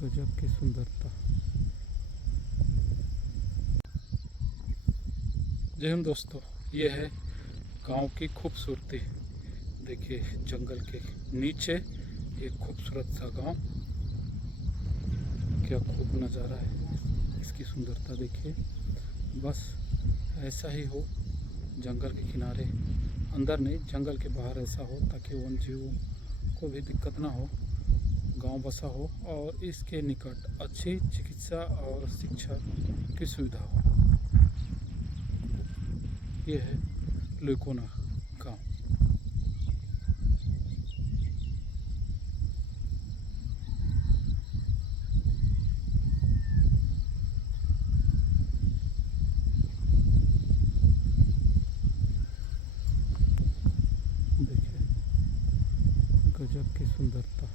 गजब की सुंदरता। जय हिंद दोस्तों, ये है गांव की खूबसूरती। देखिए जंगल के नीचे एक खूबसूरत सा गांव, क्या खूब नज़ारा है। इसकी सुंदरता देखिए। बस ऐसा ही हो जंगल के किनारे, अंदर नहीं जंगल के बाहर ऐसा हो ताकि वन जीवों को भी दिक्कत ना हो, गांव बसा हो और इसके निकट अच्छी चिकित्सा और शिक्षा की सुविधा हो। ये है लुइकोना गांव। देखिए गजब की सुंदरता।